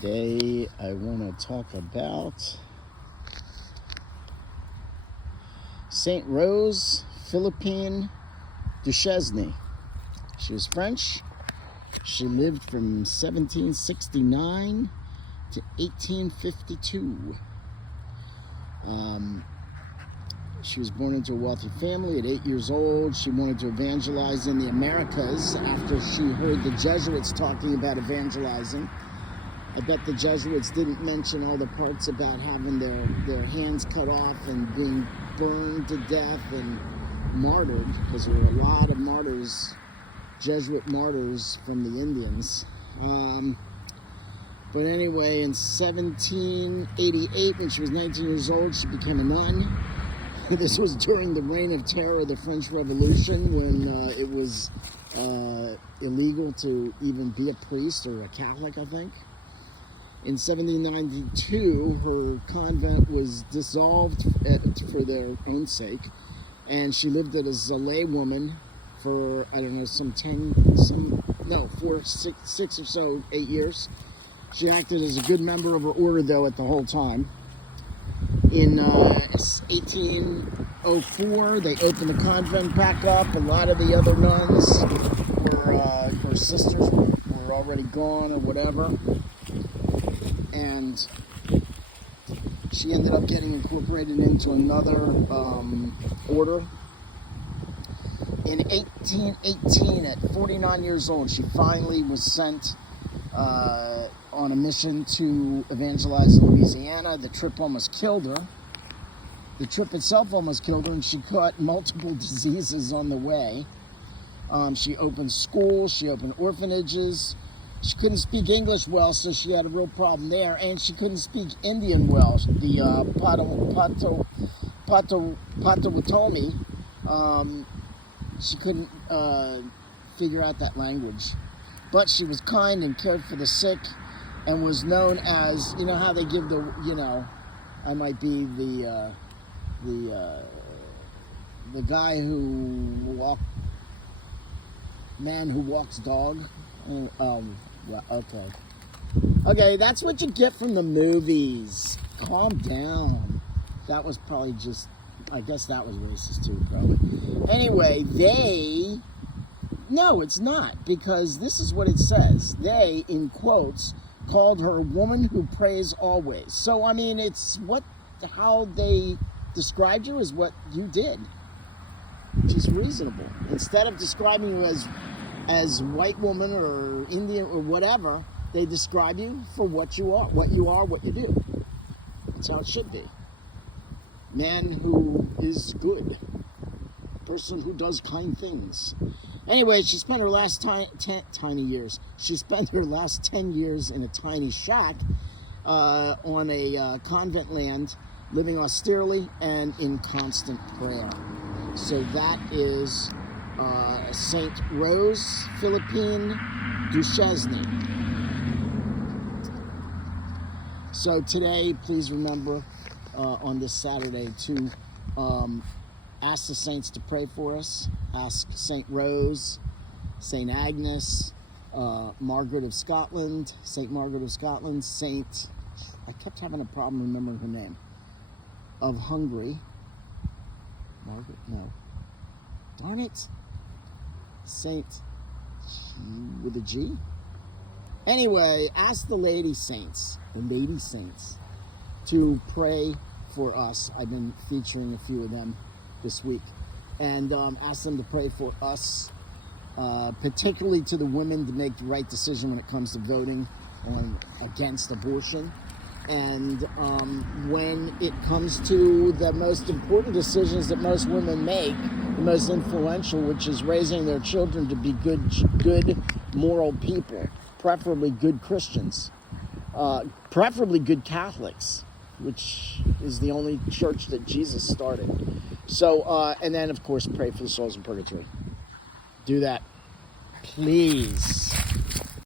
Today I want to talk about Saint Rose Philippine Duchesne. She was French. She lived from 1769 to 1852. She was born into a wealthy family. At 8 years old, she wanted to evangelize in the Americas after she heard the Jesuits talking about evangelizing. I bet the Jesuits didn't mention all the parts about having their hands cut off and being burned to death and martyred, because there were a lot of martyrs, Jesuit martyrs from the Indians. But anyway, in 1788, when she was 19 years old, she became a nun. This was during the reign of terror of the French Revolution, when it was illegal to even be a priest or a Catholic, I think. In 1792, her convent was dissolved for their own sake, and she lived as a lay woman for, I don't know, 6 or so, 8 years. She acted as a good member of her order, though, at the whole time. In 1804, they opened the convent back up. A lot of the other nuns her sisters were already gone or whatever. And she ended up getting incorporated into another order. In 1818, at 49 years old, she finally was sent on a mission to evangelize in Louisiana. The trip almost killed her. The trip itself almost killed her, and she caught multiple diseases on the way. She opened schools, she opened orphanages. She couldn't speak English well, so she had a real problem there, and she couldn't speak Indian well. The Potawatomi, she couldn't figure out that language. But she was kind and cared for the sick, and was known as, you know how they give I might be the guy man who walks dog. Okay, that's what you get from the movies. Calm down. That was probably I guess that was racist too, probably. Anyway, no, it's not, because this is what it says. They, in quotes, called her woman who prays always. So, I mean, it's how they described you is what you did, which is reasonable. Instead of describing you as white woman or Indian or whatever, they describe you for what you are, what you do. That's how it should be. Man who is good. Person who does kind things. Anyway, she spent her last tiny years. She spent her last 10 years in a tiny shack on a convent land, living austerely and in constant prayer. So that is Saint Rose Philippine Duchesne. So today, please remember on this Saturday to ask the saints to pray for us. Ask Saint Rose, Saint Agnes, Margaret of Scotland, Saint Margaret of Scotland, I kept having a problem remembering her name, of Hungary. Margaret? No. Darn it. Saint with a G? Anyway, ask the lady saints to pray for us. I've been featuring a few of them this week. And ask them to pray for us, particularly to the women, to make the right decision when it comes to voting against abortion. And when it comes to the most important decisions that most women make, the most influential, which is raising their children to be good moral people, preferably good Christians, preferably good Catholics, which is the only church that Jesus started. So, and then, of course, pray for the souls in purgatory. Do that, please.